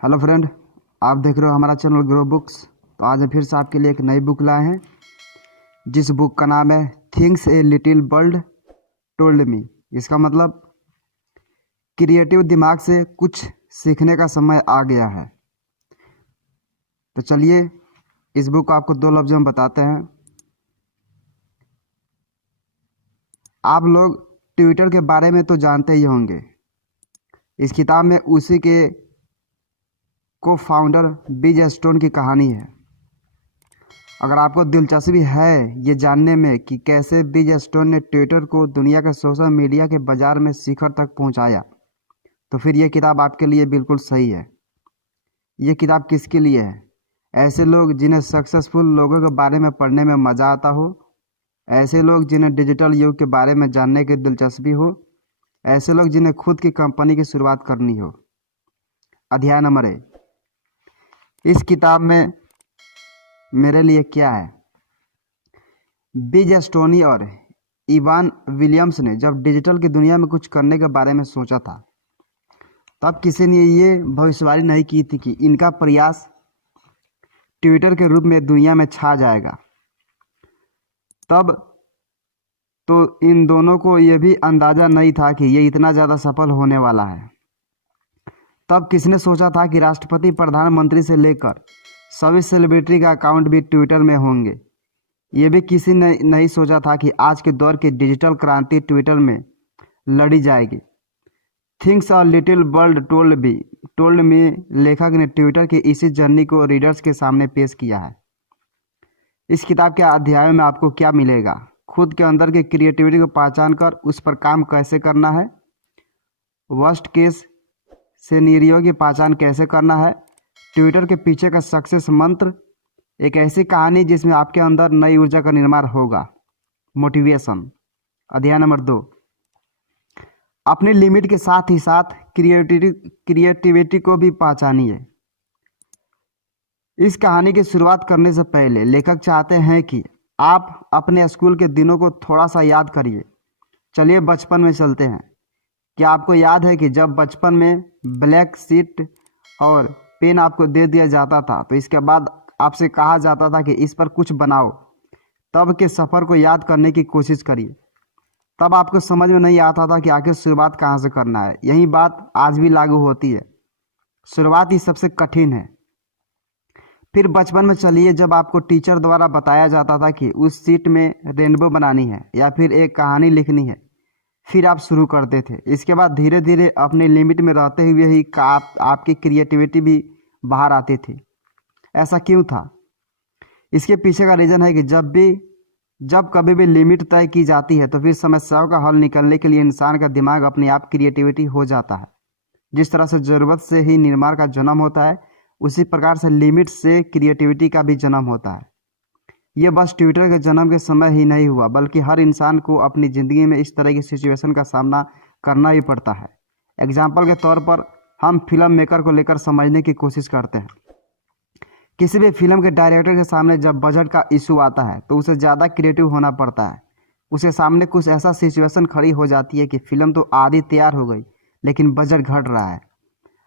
Hello friend, आप देख रहे हो हमारा चैनल ग्रो बुक्स। तो आज हम फिर से आपके लिए एक नई बुक लाए हैं, जिस बुक का नाम है things a little world told me. इसका मतलब क्रिएटिव दिमाग से कुछ सीखने का समय आ गया है। तो चलिए इस बुक को आपको दो लफ्ज़ों में बताते हैं। आप लोग ट्विटर के बारे में तो जानते ही होंगे। इस किताब में उसी के को फाउंडर बिज स्टोन की कहानी है। अगर आपको दिलचस्पी है ये जानने में कि कैसे बिज स्टोन ने ट्विटर को दुनिया के सोशल मीडिया के बाज़ार में शिखर तक पहुंचाया, तो फिर ये किताब आपके लिए बिल्कुल सही है। ये किताब किसके लिए है? ऐसे लोग जिन्हें सक्सेसफुल लोगों के बारे में पढ़ने में मज़ा आता हो, ऐसे लोग जिन्हें डिजिटल युग के बारे में जानने की दिलचस्पी हो, ऐसे लोग जिन्हें खुद की कंपनी की शुरुआत करनी हो। अध्याय नंबर 1। इस किताब में मेरे लिए क्या है? बिज स्टोनी और इवान विलियम्स ने जब डिजिटल की दुनिया में कुछ करने के बारे में सोचा था, तब किसी ने ये भविष्यवाणी नहीं की थी कि इनका प्रयास ट्विटर के रूप में दुनिया में छा जाएगा। तब तो इन दोनों को ये भी अंदाज़ा नहीं था कि ये इतना ज़्यादा सफल होने वाला है। तब किसने सोचा था कि राष्ट्रपति, प्रधानमंत्री से लेकर सभी सेलिब्रिटी का अकाउंट भी ट्विटर में होंगे। ये भी किसी ने नहीं सोचा था कि आज के दौर की डिजिटल क्रांति ट्विटर में लड़ी जाएगी। Things a little world told me लेखक ने ट्विटर की इसी जर्नी को रीडर्स के सामने पेश किया है। इस किताब के अध्यायों में आपको क्या मिलेगा? खुद के अंदर की क्रिएटिविटी को पहचान कर उस पर काम कैसे करना है, वर्स्ट केस सिनेरियो की पहचान कैसे करना है, ट्विटर के पीछे का सक्सेस मंत्र, एक ऐसी कहानी जिसमें आपके अंदर नई ऊर्जा का निर्माण होगा, मोटिवेशन। अध्याय नंबर 2। अपनी लिमिट के साथ ही साथ क्रिएटिविटी को भी पहचानिए। इस कहानी की शुरुआत करने से पहले लेखक चाहते हैं कि आप अपने स्कूल के दिनों को थोड़ा सा याद करिए। चलिए बचपन में चलते हैं। क्या आपको याद है कि जब बचपन में ब्लैक शीट और पेन आपको दे दिया जाता था, तो इसके बाद आपसे कहा जाता था कि इस पर कुछ बनाओ। तब के सफ़र को याद करने की कोशिश करिए। तब आपको समझ में नहीं आता था कि आखिर शुरुआत कहाँ से करना है। यही बात आज भी लागू होती है। शुरुआत ही सबसे कठिन है। फिर बचपन में चलिए, जब आपको टीचर द्वारा बताया जाता था कि उस शीट में रेनबो बनानी है या फिर एक कहानी लिखनी है, फिर आप शुरू करते थे। इसके बाद धीरे धीरे अपने लिमिट में रहते हुए ही आपकी क्रिएटिविटी भी बाहर आती थी। ऐसा क्यों था? इसके पीछे का रीज़न है कि जब कभी भी लिमिट तय की जाती है, तो फिर समस्याओं का हल निकलने के लिए इंसान का दिमाग अपने आप क्रिएटिविटी हो जाता है। जिस तरह से ज़रूरत से ही निर्माण का जन्म होता है, उसी प्रकार से लिमिट से क्रिएटिविटी का भी जन्म होता है। ये बस ट्विटर के जन्म के समय ही नहीं हुआ, बल्कि हर इंसान को अपनी ज़िंदगी में इस तरह की सिचुएशन का सामना करना ही पड़ता है। एग्जाम्पल के तौर पर हम फिल्म मेकर को लेकर समझने की कोशिश करते हैं। किसी भी फिल्म के डायरेक्टर के सामने जब बजट का इशू आता है, तो उसे ज़्यादा क्रिएटिव होना पड़ता है। उसके सामने कुछ ऐसा सिचुएशन खड़ी हो जाती है कि फिल्म तो आधी तैयार हो गई, लेकिन बजट घट रहा है।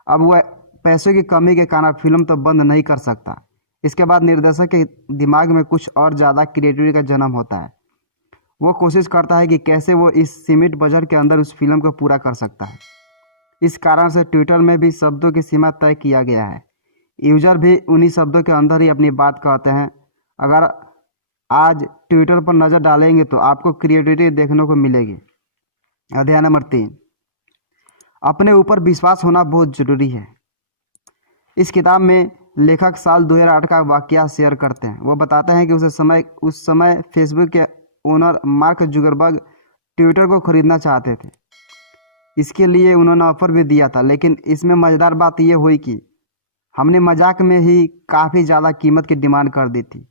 अब वह पैसों की कमी के कारण फिल्म तो बंद नहीं कर सकता। इसके बाद निर्देशक के दिमाग में कुछ और ज़्यादा क्रिएटिविटी का जन्म होता है। वो कोशिश करता है कि कैसे वो इस सीमित बजट के अंदर उस फिल्म को पूरा कर सकता है। इस कारण से ट्विटर में भी शब्दों की सीमा तय किया गया है। यूजर भी उन्हीं शब्दों के अंदर ही अपनी बात कहते हैं। अगर आज ट्विटर पर नज़र डालेंगे तो आपको क्रिएटिविटी देखने को मिलेगी। अध्याय नंबर 3। अपने ऊपर विश्वास होना बहुत ज़रूरी है। इस किताब में लेखक साल 2008 का वाकया शेयर करते हैं। वो बताते हैं कि उस समय फेसबुक के ओनर मार्क जुकरबर्ग ट्विटर को खरीदना चाहते थे। इसके लिए उन्होंने ऑफर भी दिया था, लेकिन इसमें मज़ेदार बात यह हुई कि हमने मजाक में ही काफ़ी ज़्यादा कीमत की डिमांड कर दी थी,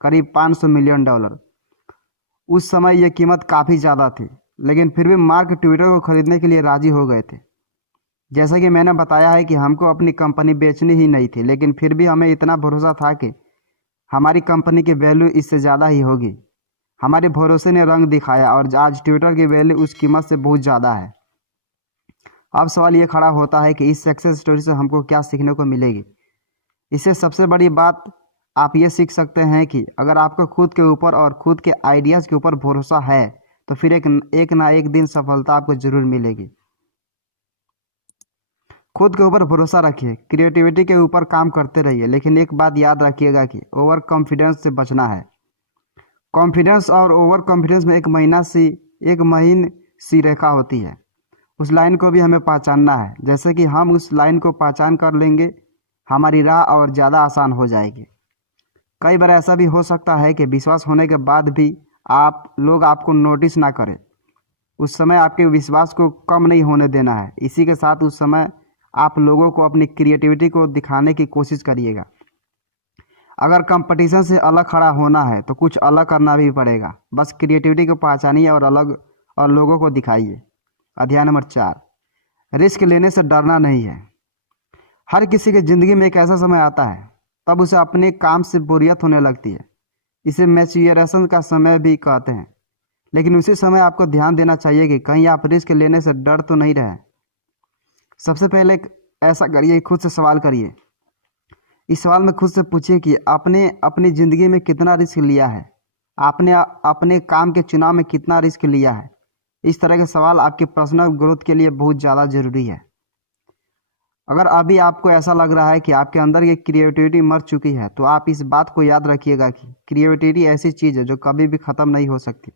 करीब $500 मिलियन। उस समय यह कीमत काफ़ी ज़्यादा थी, लेकिन फिर भी मार्क ट्विटर को खरीदने के लिए राज़ी हो गए थे। जैसा कि मैंने बताया है कि हमको अपनी कंपनी बेचनी ही नहीं थी, लेकिन फिर भी हमें इतना भरोसा था कि हमारी कंपनी की वैल्यू इससे ज़्यादा ही होगी। हमारे भरोसे ने रंग दिखाया और आज ट्विटर की वैल्यू उस कीमत से बहुत ज़्यादा है। अब सवाल ये खड़ा होता है कि इस सक्सेस स्टोरी से हमको क्या सीखने को मिलेगी। इससे सबसे बड़ी बात आप ये सीख सकते हैं कि अगर आपको खुद के ऊपर और खुद के आइडियाज़ के ऊपर भरोसा है तो फिर एक ना एक दिन सफलता आपको ज़रूर मिलेगी। खुद के ऊपर भरोसा रखिए, क्रिएटिविटी के ऊपर काम करते रहिए, लेकिन एक बात याद रखिएगा कि ओवर कॉन्फिडेंस से बचना है। कॉन्फिडेंस और ओवर कॉन्फिडेंस में एक महीन सी रेखा होती है। उस लाइन को भी हमें पहचानना है। जैसे कि हम उस लाइन को पहचान कर लेंगे, हमारी राह और ज़्यादा आसान हो जाएगी। कई बार ऐसा भी हो सकता है कि विश्वास होने के बाद भी लोग आपको नोटिस ना करें। उस समय आपके विश्वास को कम नहीं होने देना है। इसी के साथ उस समय आप लोगों को अपनी क्रिएटिविटी को दिखाने की कोशिश करिएगा। अगर कंपटीशन से अलग खड़ा होना है तो कुछ अलग करना भी पड़ेगा। बस क्रिएटिविटी को पहचानिए और लोगों को दिखाइए। अध्याय नंबर 4, रिस्क लेने से डरना नहीं है। हर किसी के ज़िंदगी में एक ऐसा समय आता है तब उसे अपने काम से बोरियत होने लगती है। इसे मैच्योरेशन का समय भी कहते हैं। लेकिन उसी समय आपको ध्यान देना चाहिए कि कहीं आप रिस्क लेने से डर तो नहीं रहे। सबसे पहले ऐसा करिए, खुद से सवाल करिए। इस सवाल में खुद से पूछिए कि आपने अपनी ज़िंदगी में कितना रिस्क लिया है। आपने अपने काम के चुनाव में कितना रिस्क लिया है। इस तरह के सवाल आपकी पर्सनल ग्रोथ के लिए बहुत ज़्यादा ज़रूरी है। अगर अभी आपको ऐसा लग रहा है कि आपके अंदर की क्रिएटिविटी मर चुकी है तो आप इस बात को याद रखिएगा कि क्रिएटिविटी ऐसी चीज़ है जो कभी भी ख़त्म नहीं हो सकती।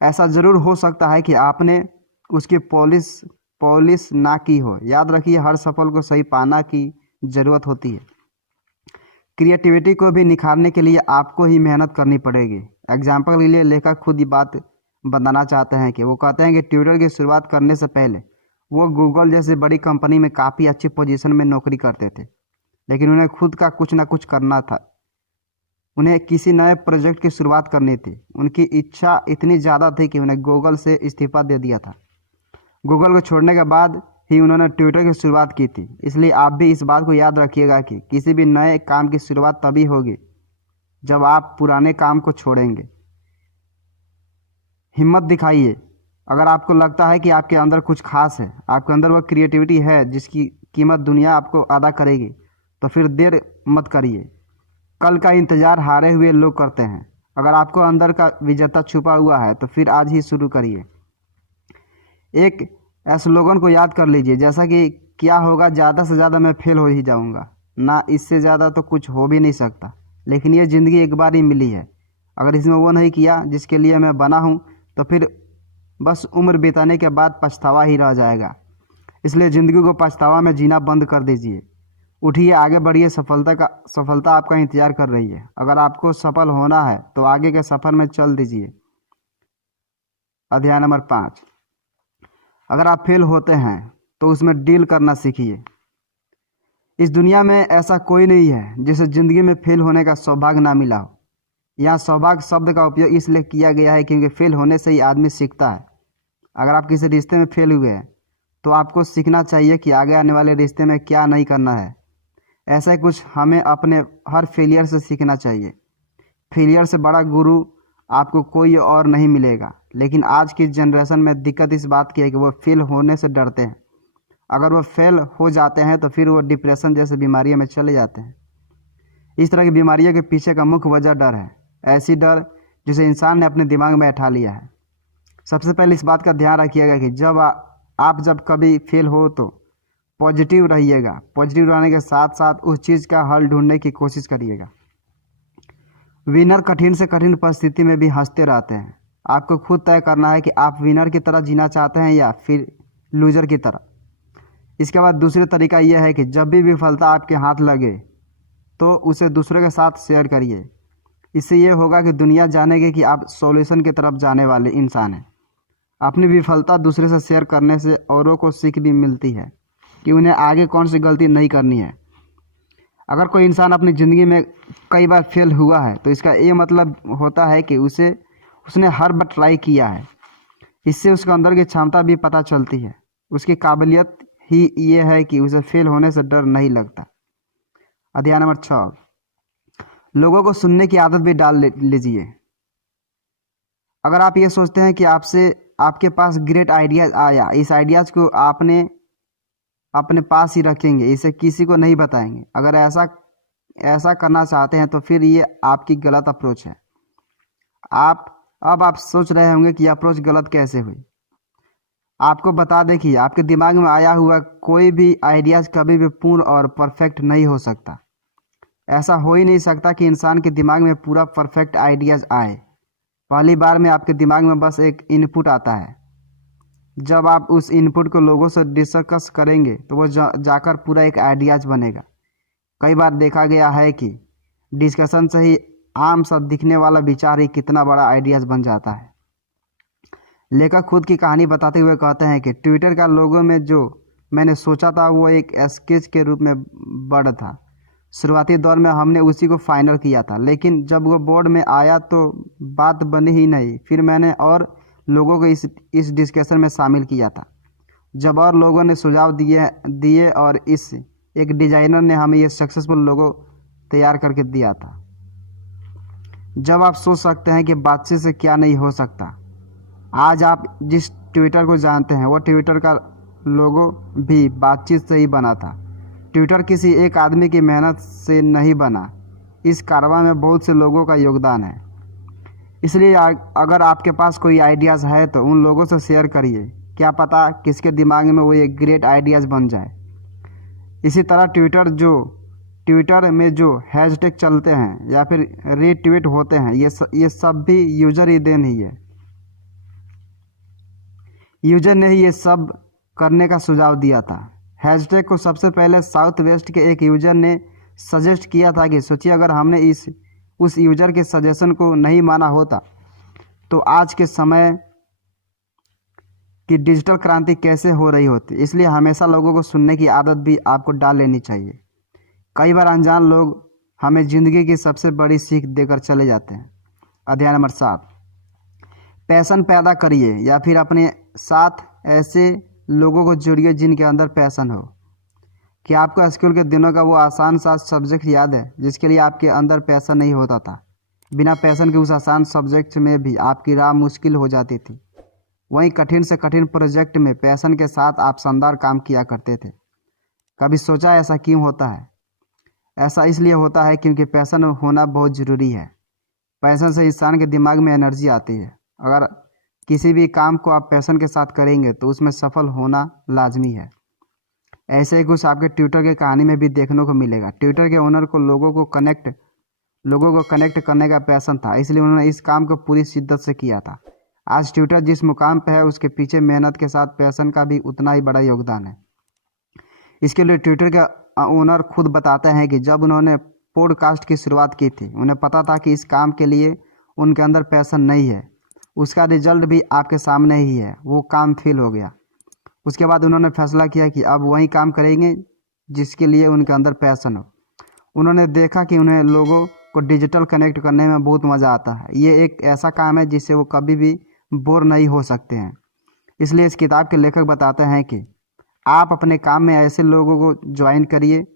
ऐसा ज़रूर हो सकता है कि आपने उसकी पॉलिश ना की हो। याद रखिए, हर सफल को सही पाना की ज़रूरत होती है। क्रिएटिविटी को भी निखारने के लिए आपको ही मेहनत करनी पड़ेगी। एग्जाम्पल के लिए लेखक खुद ही बात बताना चाहते हैं कि वो कहते हैं कि ट्विटर की शुरुआत करने से पहले वो गूगल जैसी बड़ी कंपनी में काफ़ी अच्छी पोजीशन में नौकरी करते थे, लेकिन उन्हें खुद का कुछ ना कुछ करना था। उन्हें किसी नए प्रोजेक्ट की शुरुआत करनी थी। उनकी इच्छा इतनी ज़्यादा थी कि उन्हें गूगल से इस्तीफा दे दिया था। गूगल को छोड़ने के बाद ही उन्होंने ट्विटर की शुरुआत की थी। इसलिए आप भी इस बात को याद रखिएगा कि किसी भी नए काम की शुरुआत तभी होगी जब आप पुराने काम को छोड़ेंगे। हिम्मत दिखाइए। अगर आपको लगता है कि आपके अंदर कुछ खास है, आपके अंदर वह क्रिएटिविटी है जिसकी कीमत दुनिया आपको अदा करेगी, तो फिर देर मत करिए। कल का इंतज़ार हारे हुए लोग करते हैं। अगर आपको अंदर का विजेता छुपा हुआ है तो फिर आज ही शुरू करिए। एक स्लोगन को याद कर लीजिए, जैसा कि क्या होगा ज़्यादा से ज़्यादा मैं फेल हो ही जाऊंगा, ना इससे ज़्यादा तो कुछ हो भी नहीं सकता। लेकिन ये ज़िंदगी एक बार ही मिली है। अगर इसमें वो नहीं किया जिसके लिए मैं बना हूँ तो फिर बस उम्र बिताने के बाद पछतावा ही रह जाएगा। इसलिए ज़िंदगी को पछतावा में जीना बंद कर दीजिए। उठिए, आगे बढ़िए। सफलता आपका इंतज़ार कर रही है। अगर आपको सफल होना है तो आगे के सफ़र में चल दीजिए। अध्याय नंबर 5, अगर आप फेल होते हैं तो उसमें डील करना सीखिए। इस दुनिया में ऐसा कोई नहीं है जिसे ज़िंदगी में फेल होने का सौभाग्य ना मिला हो। यहाँ सौभाग्य शब्द का उपयोग इसलिए किया गया है क्योंकि फेल होने से ही आदमी सीखता है। अगर आप किसी रिश्ते में फेल हुए हैं तो आपको सीखना चाहिए कि आगे आने वाले रिश्ते में क्या नहीं करना है। ऐसा ही कुछ हमें अपने हर फेलियर से सीखना चाहिए। फेलियर से बड़ा गुरु आपको कोई और नहीं मिलेगा। लेकिन आज की जनरेशन में दिक्कत इस बात की है कि वो फेल होने से डरते हैं। अगर वो फेल हो जाते हैं तो फिर वो डिप्रेशन जैसे बीमारियों में चले जाते हैं। इस तरह की बीमारियों के पीछे का मुख्य वजह डर है। ऐसी डर जिसे इंसान ने अपने दिमाग में बैठा लिया है। सबसे पहले इस बात का ध्यान रखिएगा कि जब कभी फेल हो तो पॉजिटिव रहिएगा। पॉजिटिव रहने के साथ साथ उस चीज़ का हल ढूंढने की कोशिश करिएगा। विनर कठिन से कठिन परिस्थिति में भी हंसते रहते हैं। आपको खुद तय करना है कि आप विनर की तरह जीना चाहते हैं या फिर लूजर की तरह। इसके बाद दूसरा तरीका यह है कि जब भी विफलता आपके हाथ लगे तो उसे दूसरों के साथ शेयर करिए। इससे यह होगा कि दुनिया जानेगी कि आप सॉल्यूशन की तरफ जाने वाले इंसान हैं। अपनी विफलता दूसरे से शेयर करने से औरों को सीख भी मिलती है कि उन्हें आगे कौन सी गलती नहीं करनी है। अगर कोई इंसान अपनी ज़िंदगी में कई बार फेल हुआ है तो इसका ये मतलब होता है कि उसने हर बार ट्राई किया है। इससे उसके अंदर की क्षमता भी पता चलती है। उसकी काबिलियत ही ये है कि उसे फेल होने से डर नहीं लगता। अध्याय नंबर 6, लोगों को सुनने की आदत भी डाल लीजिए। अगर आप ये सोचते हैं कि आपके पास ग्रेट आइडियाज आया, इस आइडियाज को आपने अपने पास ही रखेंगे, इसे किसी को नहीं बताएंगे। अगर ऐसा करना चाहते हैं तो फिर ये आपकी गलत अप्रोच है। आप सोच रहे होंगे कि अप्रोच गलत कैसे हुई। आपको बता दें कि आपके दिमाग में आया हुआ कोई भी आइडियाज कभी भी पूर्ण और परफेक्ट नहीं हो सकता। ऐसा हो ही नहीं सकता कि इंसान के दिमाग में पूरा परफेक्ट आइडियाज आए। पहली बार में आपके दिमाग में बस एक इनपुट आता है। जब आप उस इनपुट को लोगों से डिस्कस करेंगे तो वो जाकर पूरा एक आइडियाज बनेगा। कई बार देखा गया है कि डिस्कशन से ही आम सा दिखने वाला विचार ही कितना बड़ा आइडियाज बन जाता है। लेखक खुद की कहानी बताते हुए कहते हैं कि ट्विटर का लोगो में जो मैंने सोचा था वो एक स्केच के रूप में बर्ड था। शुरुआती दौर में हमने उसी को फाइनल किया था, लेकिन जब वो बोर्ड में आया तो बात बनी ही नहीं। फिर मैंने और लोगों को इस डिस्कशन में शामिल किया था। जब और लोगों ने सुझाव दिए और एक डिजाइनर ने हमें ये सक्सेसफुल लोगो तैयार करके दिया था। जब आप सोच सकते हैं कि बातचीत से क्या नहीं हो सकता। आज आप जिस ट्विटर को जानते हैं वो ट्विटर का लोगो भी बातचीत से ही बना था। ट्विटर किसी एक आदमी की मेहनत से नहीं बना, इस कारवां में बहुत से लोगों का योगदान है। इसलिए अगर आपके पास कोई आइडियाज़ है तो उन लोगों से शेयर करिए, क्या पता किसके दिमाग में वो एक ग्रेट आइडियाज़ बन जाए। इसी तरह ट्विटर में जो हैशटैग चलते हैं या फिर रीट्वीट होते हैं, ये सब भी यूजर ने ही ये सब करने का सुझाव दिया था। हैशटैग को सबसे पहले साउथ वेस्ट के एक यूजर ने सजेस्ट किया था कि सोचिए अगर हमने उस यूजर के सजेशन को नहीं माना होता तो आज के समय की डिजिटल क्रांति कैसे हो रही होती। इसलिए हमेशा लोगों को सुनने की आदत भी आपको डाल लेनी चाहिए। कई बार अनजान लोग हमें ज़िंदगी की सबसे बड़ी सीख देकर चले जाते हैं। अध्याय नंबर 7, पैशन पैदा करिए या फिर अपने साथ ऐसे लोगों को जोड़िए जिनके अंदर पैशन हो। क्या आपको स्कूल के दिनों का वो आसान सा सब्जेक्ट याद है जिसके लिए आपके अंदर पैशन नहीं होता था? बिना पैशन के उस आसान सब्जेक्ट में भी आपकी राह मुश्किल हो जाती थी। वहीं कठिन से कठिन प्रोजेक्ट में पैशन के साथ आप शानदार काम किया करते थे। कभी सोचा ऐसा क्यों होता है? ऐसा इसलिए होता है क्योंकि पैशन होना बहुत ज़रूरी है। पैशन से इंसान के दिमाग में एनर्जी आती है। अगर किसी भी काम को आप पैशन के साथ करेंगे तो उसमें सफल होना लाजमी है। ऐसे ही कुछ आपके ट्विटर की कहानी में भी देखने को मिलेगा। ट्विटर के ओनर को लोगों को कनेक्ट करने का पैशन था, इसलिए उन्होंने इस काम को पूरी शिद्दत से किया था। आज ट्विटर जिस मुकाम पर है उसके पीछे मेहनत के साथ पैशन का भी उतना ही बड़ा योगदान है। इसके लिए ट्विटर के ओनर खुद बताते हैं कि जब उन्होंने पॉडकास्ट की शुरुआत की थी उन्हें पता था कि इस काम के लिए उनके अंदर पैशन नहीं है। उसका रिजल्ट भी आपके सामने ही है, वो काम फेल हो गया। उसके बाद उन्होंने फैसला किया कि अब वही काम करेंगे जिसके लिए उनके अंदर पैशन हो। उन्होंने देखा कि उन्हें लोगों को डिजिटल कनेक्ट करने में बहुत मज़ा आता है। ये एक ऐसा काम है जिससे वो कभी भी बोर नहीं हो सकते हैं। इसलिए इस किताब के लेखक बताते हैं कि आप अपने काम में ऐसे लोगों को ज्वाइन करिए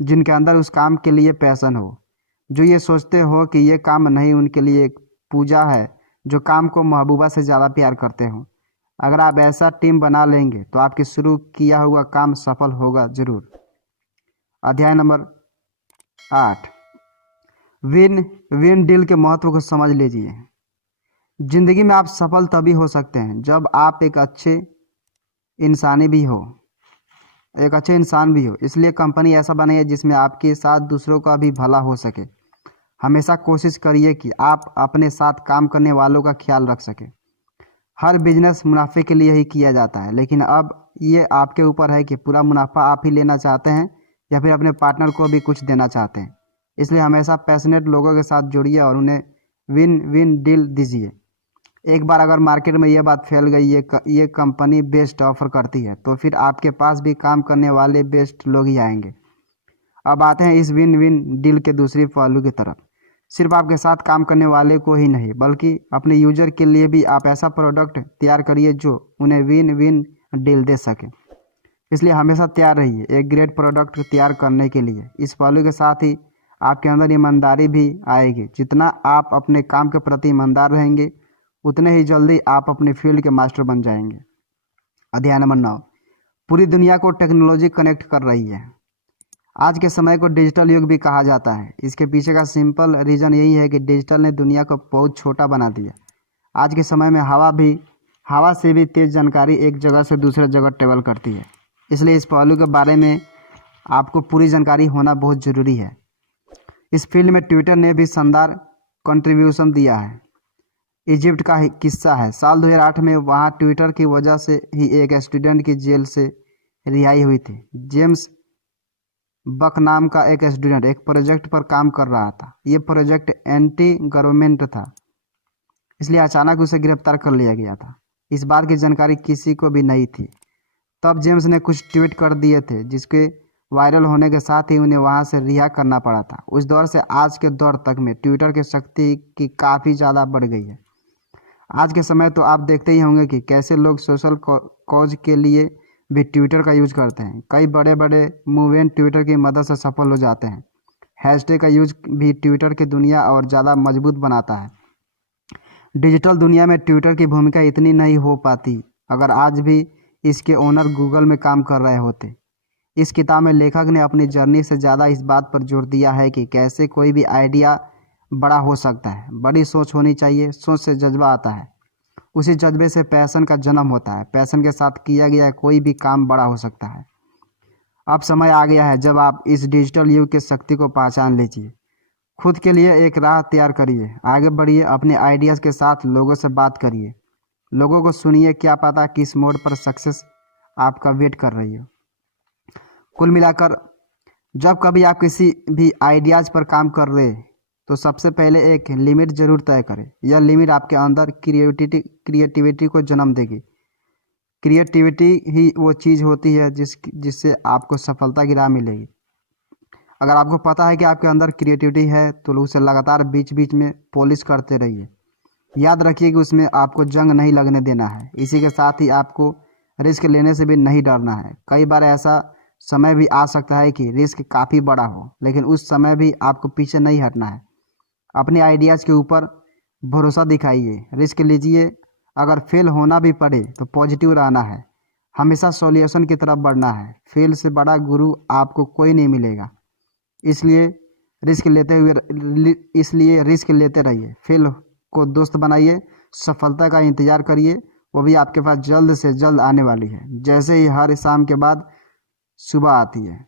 जिनके अंदर उस काम के लिए पैशन हो, जो ये सोचते हो कि ये काम नहीं उनके लिए एक पूजा है, जो काम को महबूबा से ज़्यादा प्यार करते हो। अगर आप ऐसा टीम बना लेंगे तो आपके शुरू किया हुआ काम सफल होगा ज़रूर। अध्याय नंबर 8, विन डील के महत्व को समझ लीजिए। जिंदगी में आप सफल तभी हो सकते हैं जब आप एक अच्छे इंसान भी हो। इसलिए कंपनी ऐसा बनाइए जिसमें आपके साथ दूसरों का भी भला हो सके। हमेशा कोशिश करिए कि आप अपने साथ काम करने वालों का ख्याल रख सकें। हर बिजनेस मुनाफे के लिए ही किया जाता है, लेकिन अब ये आपके ऊपर है कि पूरा मुनाफा आप ही लेना चाहते हैं या फिर अपने पार्टनर को भी कुछ देना चाहते हैं। इसलिए हमेशा पैशनेट लोगों के साथ जुड़िए और उन्हें विन डील दीजिए। एक बार अगर मार्केट में ये बात फैल गई ये कंपनी बेस्ट ऑफर करती है तो फिर आपके पास भी काम करने वाले बेस्ट लोग ही आएंगे। अब आते हैं इस विन डील के दूसरी पहलू की तरफ। सिर्फ आपके साथ काम करने वाले को ही नहीं बल्कि अपने यूजर के लिए भी आप ऐसा प्रोडक्ट तैयार करिए जो उन्हें विन डील दे सके। इसलिए हमेशा तैयार रहिए एक ग्रेट प्रोडक्ट तैयार करने के लिए। इस पहलू के साथ ही आपके अंदर ईमानदारी भी आएगी। जितना आप अपने काम के प्रति ईमानदार रहेंगे उतने ही जल्दी आप अपनी फील्ड के मास्टर बन जाएंगे। अध्याय नंबर 9, पूरी दुनिया को टेक्नोलॉजी कनेक्ट कर रही है। आज के समय को डिजिटल युग भी कहा जाता है। इसके पीछे का सिंपल रीज़न यही है कि डिजिटल ने दुनिया को बहुत छोटा बना दिया। आज के समय में हवा से भी तेज़ जानकारी एक जगह से दूसरे जगह ट्रेवल करती है। इसलिए इस पहलू के बारे में आपको पूरी जानकारी होना बहुत ज़रूरी है। इस फील्ड में ट्विटर ने भी शानदार कंट्रीब्यूशन दिया है। इजिप्ट का किस्सा है। साल 2008 में वहाँ ट्विटर की वजह से ही एक स्टूडेंट की जेल से रिहाई हुई थी। जेम्स बक नाम का एक स्टूडेंट एक प्रोजेक्ट पर काम कर रहा था। ये प्रोजेक्ट एंटी गवर्नमेंट था, इसलिए अचानक उसे गिरफ्तार कर लिया गया था। इस बात की जानकारी किसी को भी नहीं थी। तब जेम्स ने कुछ ट्वीट कर दिए थे जिसके वायरल होने के साथ ही उन्हें वहां से रिहा करना पड़ा था। उस दौर से आज के दौर तक में ट्विटर की शक्ति की काफ़ी ज़्यादा बढ़ गई है। आज के समय तो आप देखते ही होंगे कि कैसे लोग सोशल कॉज के लिए भी ट्विटर का यूज करते हैं। कई बड़े बड़े मूवमेंट ट्विटर की मदद से सफल हो जाते हैं। हैशटैग का यूज भी ट्विटर की दुनिया और ज़्यादा मजबूत बनाता है। डिजिटल दुनिया में ट्विटर की भूमिका इतनी नहीं हो पाती अगर आज भी इसके ओनर गूगल में काम कर रहे होते। इस किताब में लेखक ने अपनी जर्नी से ज़्यादा इस बात पर जोर दिया है कि कैसे कोई भी आइडिया बड़ा हो सकता है। बड़ी सोच होनी चाहिए। सोच से जज्बा आता है, उसी जज्बे से पैशन का जन्म होता है। पैशन के साथ किया गया कोई भी काम बड़ा हो सकता है। अब समय आ गया है जब आप इस डिजिटल युग की शक्ति को पहचान लीजिए। खुद के लिए एक राह तैयार करिए, आगे बढ़िए, अपने आइडियाज़ के साथ लोगों से बात करिए, लोगों को सुनिए। क्या पता किस मोड़ पर सक्सेस आपका वेट कर रही हो। कुल मिलाकर जब कभी आप किसी भी आइडियाज़ पर काम कर रहे तो सबसे पहले एक लिमिट ज़रूर तय करें। यह लिमिट आपके अंदर क्रिएटिविटी को जन्म देगी। क्रिएटिविटी ही वो चीज़ होती है जिससे आपको सफलता की राह मिलेगी। अगर आपको पता है कि आपके अंदर क्रिएटिविटी है तो उसे लगातार बीच बीच में पॉलिश करते रहिए। याद रखिए कि उसमें आपको जंग नहीं लगने देना है। इसी के साथ ही आपको रिस्क लेने से भी नहीं डरना है। कई बार ऐसा समय भी आ सकता है कि रिस्क काफ़ी बड़ा हो, लेकिन उस समय भी आपको पीछे नहीं हटना है। अपने आइडियाज़ के ऊपर भरोसा दिखाइए, रिस्क लीजिए। अगर फेल होना भी पड़े तो पॉजिटिव रहना है, हमेशा सॉल्यूशन की तरफ बढ़ना है। फेल से बड़ा गुरु आपको कोई नहीं मिलेगा। इसलिए रिस्क लेते रहिए। फेल को दोस्त बनाइए, सफलता का इंतज़ार करिए, वो भी आपके पास जल्द से जल्द आने वाली है, जैसे ही हर शाम के बाद सुबह आती है।